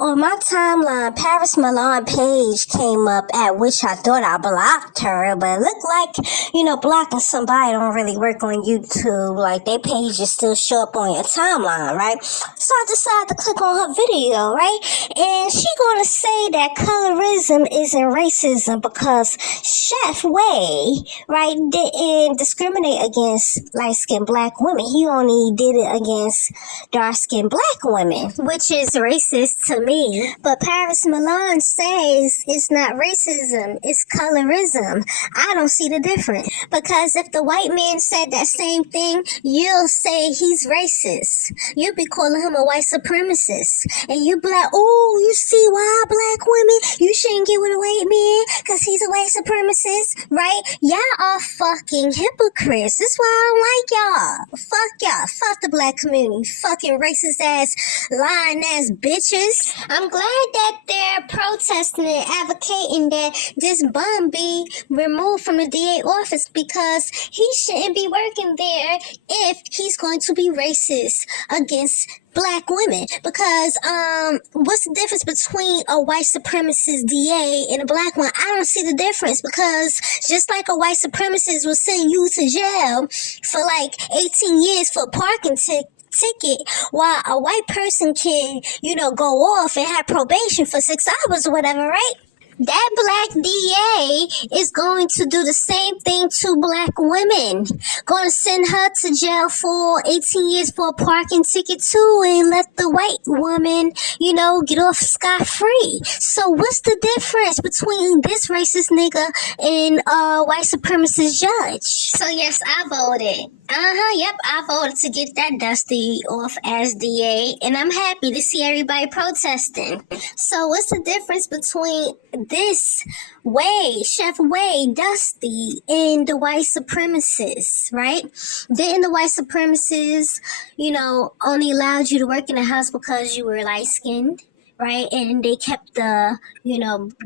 on my timeline, Paris Milan page came up, at which I thought I blocked her, but it looked like, blocking somebody don't really work on YouTube. Like, their pages still show up on your timeline, right? So I decided to click on her video, right? And she gonna say that colorism isn't racism because Chef Way, right, didn't discriminate against light-skinned black women. He only did it against dark-skinned black women, which is racist to me. But Paris Milan says it's not racism, it's colorism. I don't see the difference. Because if the white man said that same thing, you'll say he's racist. You'll be calling him a white supremacist. And you'll be like, oh, you see why black women, you shouldn't get with a white man because he's a white supremacist, right? Y'all are fucking hypocrites. That's why I don't like y'all. Fuck y'all. Fuck the black community. Fucking racist ass, lying ass bitches. I'm glad that they're protesting and advocating that this bum be removed from the DA office because he shouldn't be working there if he's going to be racist against black women. Because what's the difference between a white supremacist DA and a black one? I don't see the difference, because just like a white supremacist will send you to jail for like 18 years for a parking ticket, while a white person can, go off and have probation for 6 hours or whatever, right? That black DA is going to do the same thing to black women. Going to send her to jail for 18 years for a parking ticket too, and let the white woman, get off scot-free. So what's the difference between this racist nigga and a white supremacist judge? So yes, I voted. Yep, I voted to get that Dusty off as DA, and I'm happy to see everybody protesting. So what's the difference between this Way, Chef Way, Dusty, and the white supremacists, right? Didn't the white supremacists, only allowed you to work in the house because you were light-skinned? Right? And they kept the,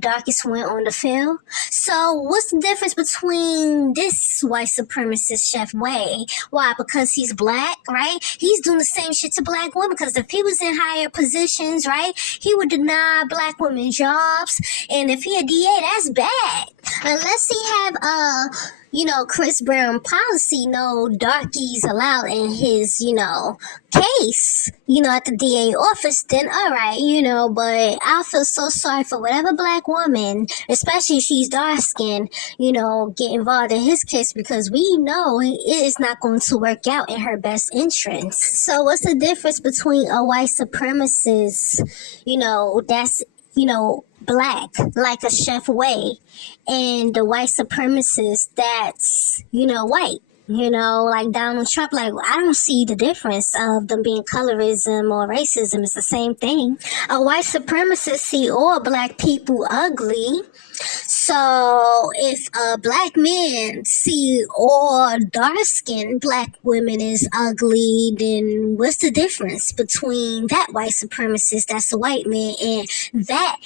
darkest one on the field. So what's the difference between this white supremacist Chef Way? Why? Because he's black, right? He's doing the same shit to black women, because if he was in higher positions, right, he would deny black women jobs. And if he a DA, that's bad. Unless he have Chris Brown policy, no darkies allowed in his, case, at the DA office, then all right, but I feel so sorry for whatever black woman, especially if she's dark skinned, get involved in his case, because we know it is not going to work out in her best interest. So what's the difference between a white supremacist, that's, black, like a Chef Way, and the white supremacist that's, white? Like Donald Trump, like, I don't see the difference of them being colorism or racism. It's the same thing. A white supremacist see all black people ugly. So if a black man see all dark-skinned black women is ugly, then what's the difference between that white supremacist that's a white man and that,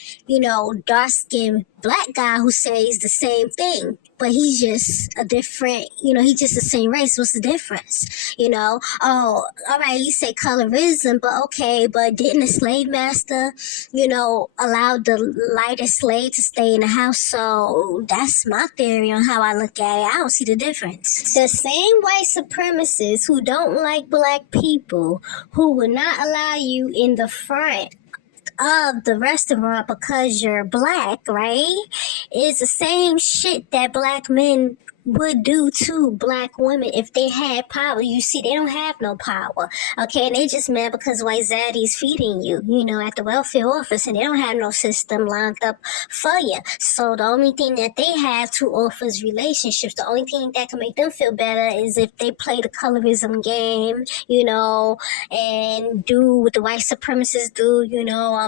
dark-skinned black guy who says the same thing, but he's just a different, he's just the same race? What's the difference? Oh, all right, you say colorism, but okay, but didn't the slave master, allow the lighter slave to stay in the house? So that's my theory on how I look at it. I don't see the difference. The same white supremacists who don't like black people, who will not allow you in the front of the restaurant because you're black, right? It's the same shit that black men would do to black women if they had power. You see, they don't have no power, okay? And they just mad because white zaddy's feeding you, at the welfare office, and they don't have no system lined up for you. So the only thing that they have to offer is relationships. The only thing that can make them feel better is if they play the colorism game, and do what the white supremacists do,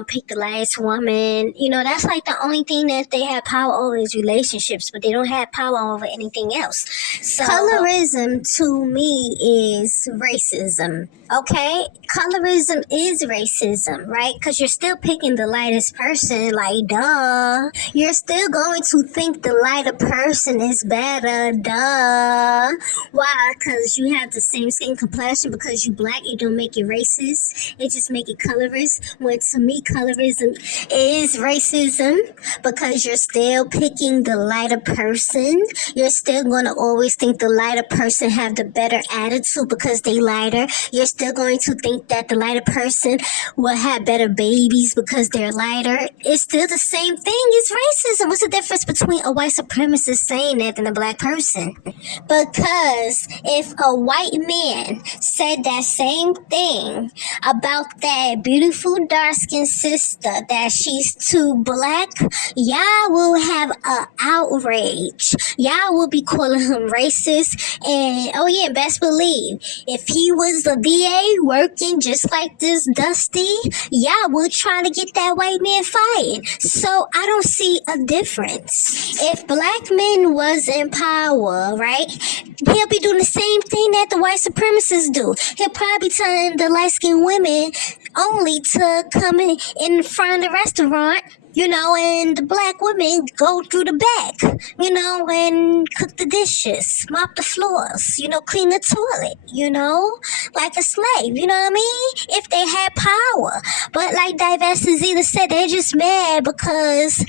pick the lightest woman. That's like the only thing that they have power over is relationships, but they don't have power over anything anything else. So colorism to me is racism. Okay, colorism is racism, right? Because you're still picking the lightest person, like, duh. You're still going to think the lighter person is better, duh. Why? Because you have the same skin complexion. Because you black, it don't make it racist. It just make it colorist. When to me, colorism is racism because you're still picking the lighter person. You're still going to always think the lighter person have the better attitude because they lighter. You're still going to think that the lighter person will have better babies because they're lighter. It's still the same thing. It's racism. What's the difference between a white supremacist saying that and a black person? Because if a white man said that same thing about that beautiful dark-skinned sister, that she's too black, y'all will have a outrage. Y'all will be calling him racist. And oh yeah, best believe, if he was the VA working just like this Dusty, y'all will try to get that white man fired. So I don't see a difference. If black men was in power, right, he'll be doing the same thing that the white supremacists do. He'll probably telling the light-skinned women only to come in front of the restaurant, you know, and the black women go through the back, you know, and cook the dishes, mop the floors, you know, clean the toilet, you know, like a slave, you know what I mean? If they had power. But like Divestors either said, they're just mad because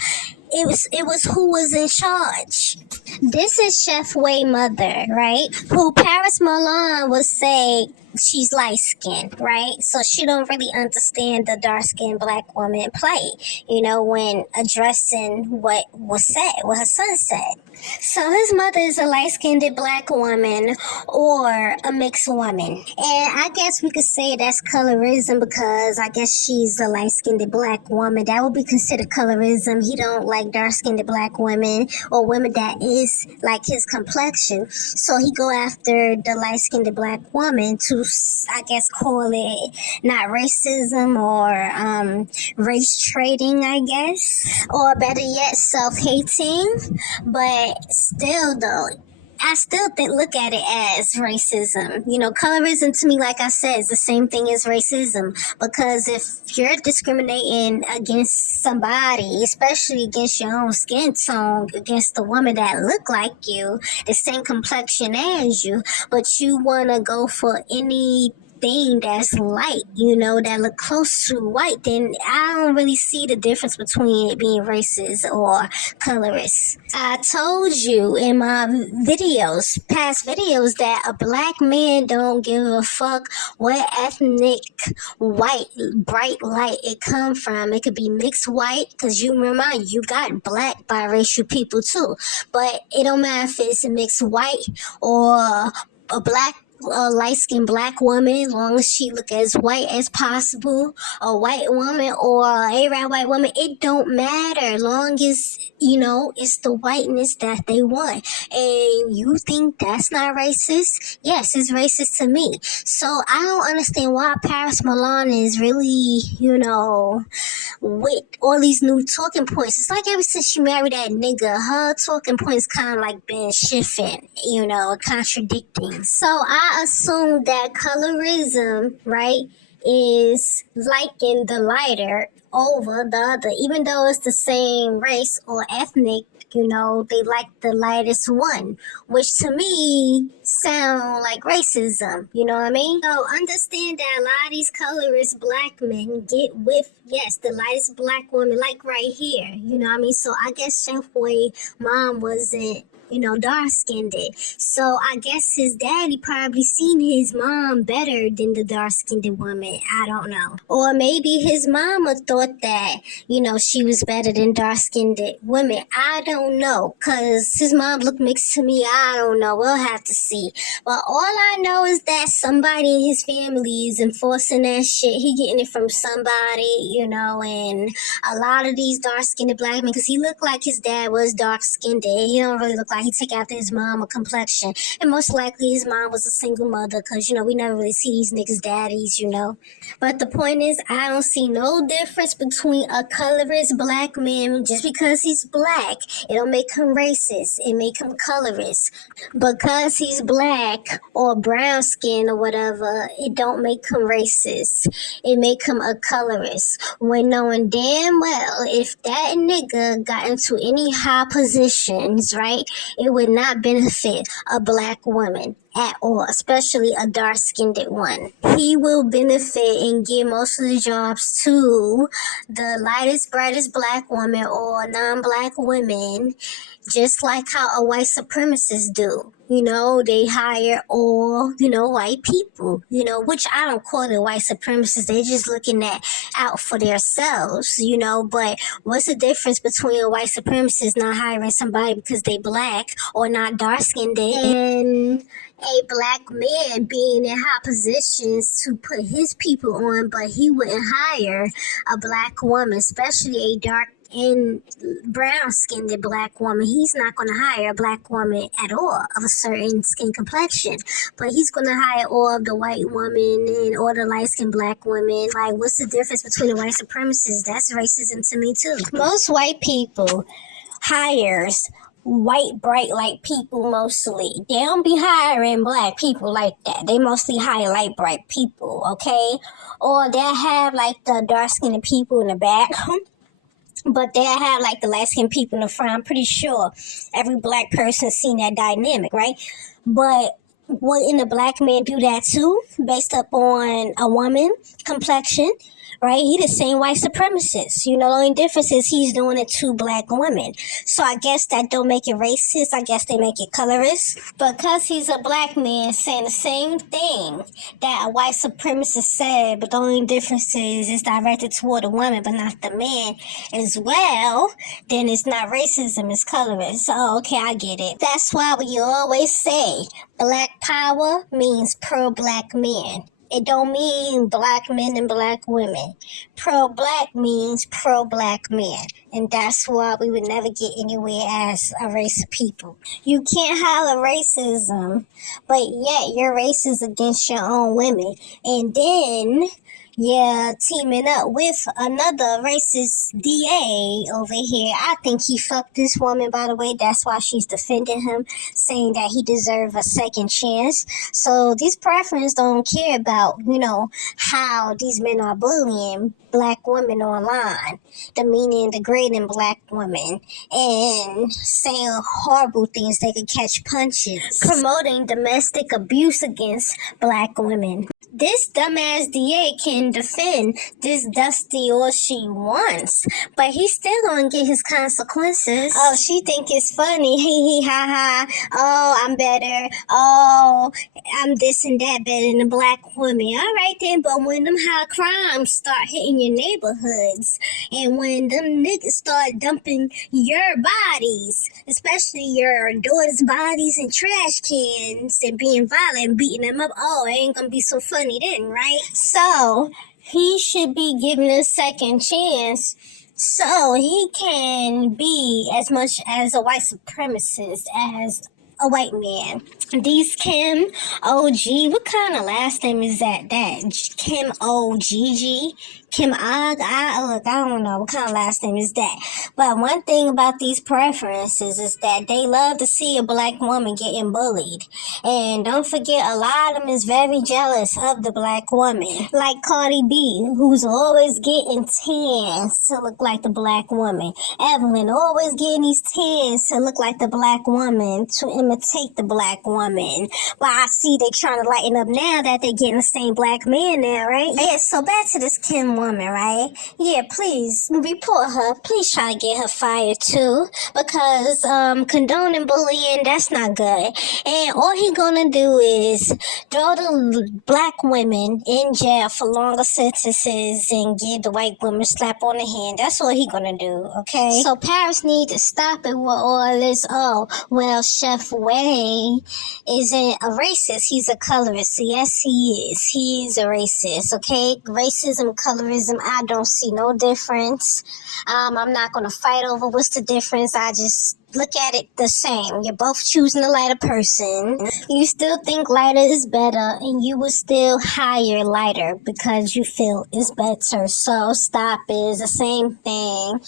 it was who was in charge. This is Chef Way mother, right? Who Paris Milan would say she's light skinned, right? So she don't really understand the dark skinned black woman play, you know, when addressing what was said, what her son said. So his mother is a light skinned black woman or a mixed woman. And I guess we could say that's colorism because I guess she's a light skinned black woman. That would be considered colorism. He don't like dark skinned black women or women that is like his complexion. So he go after the light skinned black woman to, I guess, call it not racism or race trading, I guess. Or better yet, self-hating. But still though, I still look at it as racism. You know, colorism to me, like I said, is the same thing as racism. Because if you're discriminating against somebody, especially against your own skin tone, against the woman that look like you, the same complexion as you, but you want to go for any thing that's light, you know, that look close to white, then I don't really see the difference between it being racist or colorist. I told you in my videos, past videos, that a black man don't give a fuck what ethnic white, bright light it come from. It could be mixed white, because you remember, you got black biracial people too, but it don't matter if it's mixed white or a black a light-skinned black woman, as long as she look as white as possible, a white woman or a Arab white woman, it don't matter, long as, you know, it's the whiteness that they want. And you think that's not racist? Yes, it's racist to me. So I don't understand why Paris Milan is really, you know, with all these new talking points. It's like ever since she married that nigga, her talking points kind of like been shifting, you know, contradicting. So I assume that colorism, right, is liking the lighter over the other, even though it's the same race or ethnic. You know, they like the lightest one, which to me sound like racism. You know what I mean? So understand that a lot of these colorist black men get with, yes, the lightest black woman, like right here. You know what I mean? So I guess Chef Boy mom wasn't, you know, dark-skinned. So I guess his daddy probably seen his mom better than the dark-skinned woman. I don't know. Or maybe his mama thought that, you know, she was better than dark-skinned women. I don't know. Because his mom looked mixed to me. I don't know. We'll have to see. But all I know is that somebody in his family is enforcing that shit. He getting it from somebody, you know, and a lot of these dark-skinned black men, because he looked like his dad was dark-skinned. He don't really look like he take after his mom or complexion. And most likely his mom was a single mother because, we never really see these niggas' daddies. But the point is, I don't see no difference between a colorist black man. Just because he's black, it don't make him racist. It make him colorist. Because he's black or brown skin or whatever, it don't make him racist. It make him a colorist. When knowing damn well, if that nigga got into any high positions, right, it would not benefit a black woman at all, especially a dark-skinned one. He will benefit and give most of the jobs to the lightest, brightest black woman or non-black women, just like how a white supremacist do. They hire all, white people, which I don't call it white supremacists. They're just looking out for themselves, but what's the difference between a white supremacist not hiring somebody because they black or not dark-skinned and a black man being in high positions to put his people on, but he wouldn't hire a black woman, especially a dark and brown-skinned black woman. He's not going to hire a black woman at all of a certain skin complexion, but he's going to hire all of the white women and all the light-skinned black women. Like, what's the difference between the white supremacists? That's racism to me too. Most white people hires white, bright, light people mostly. They don't be hiring black people like that. They mostly hire light, bright people, okay? Or they'll have like the dark-skinned people in the back. But they'll have like the light-skinned people in the front. I'm pretty sure every black person seen that dynamic, right? But wouldn't a black man do that too, based up on a woman complexion? Right? He the same white supremacist. The only difference is he's doing it to black women. So I guess that don't make it racist. I guess they make it colorist. Because he's a black man saying the same thing that a white supremacist said, but the only difference is it's directed toward a woman, but not the man as well, then it's not racism, it's colorist. Oh, okay, I get it. That's why we always say black power means pro-black men. It don't mean black men and black women. Pro-black means pro-black men. And that's why we would never get anywhere as a race of people. You can't holler racism, but yet you're racist against your own women. And then teaming up with another racist DA over here. I think he fucked this woman, by the way. That's why she's defending him, saying that he deserves a second chance. So these preferences don't care about, how these men are bullying black women online, demeaning, degrading black women, and saying horrible things. They could catch punches, promoting domestic abuse against black women. This dumbass DA can defend this Dusty all she wants, but he's still gonna get his consequences. Oh, she think it's funny. Hee hee ha ha. Oh, I'm better. Oh, I'm this and that better than a black woman. All right then, but when them high crimes start hitting your neighborhoods, and when them niggas start dumping your bodies, especially your daughters' bodies in trash cans and being violent and beating them up, oh, it ain't gonna be so funny then, right? So he should be given a second chance so he can be as much as a white supremacist as a white man. These Kim OG, what kind of last name is that? Kim OGG? Kim Og? I don't know what kind of last name is that. But one thing about these preferences is that they love to see a black woman getting bullied. And don't forget, a lot of them is very jealous of the black woman. Like Cardi B, who's always getting tans to look like the black woman. Evelyn always getting these tans to look like the black woman, to imitate the black woman. But I see they trying to lighten up now that they getting the same black man now, right? Yeah, so back to this Kim woman, right? Yeah, please report her. Please try to get her fired too, because condoning bullying, that's not good. And all he gonna do is throw the black women in jail for longer sentences and give the white women a slap on the hand. That's all he gonna do, okay? So Paris need to stop it with all this, oh, well, Chef way isn't a racist. He's a colorist. So yes, he is. He is a racist. Okay, racism, colorism. I don't see no difference. I'm not gonna fight over what's the difference. I just look at it the same. You're both choosing a lighter person. You still think lighter is better, and you will still hire lighter because you feel it's better. So stop it. It's the same thing.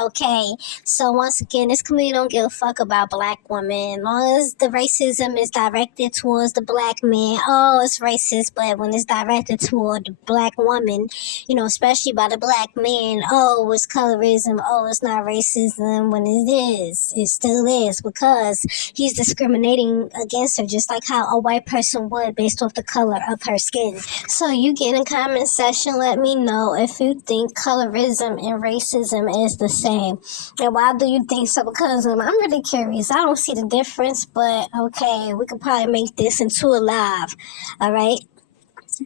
Okay. So once again, this community don't give a fuck about black women. As long as the racism is directed towards the black man, oh, it's racist. But when it's directed toward the black woman, especially by the black man, oh, it's colorism. Oh, it's not racism. When it is, it still is because he's discriminating against her, just like how a white person would based off the color of her skin. So you get in comment section, let me know if you think colorism and racism is the same. And why do you think so? Because I'm really curious. I don't see the difference, but okay, we could probably make this into a live. All right.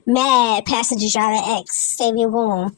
Mad Passenger Driver X. Save your room.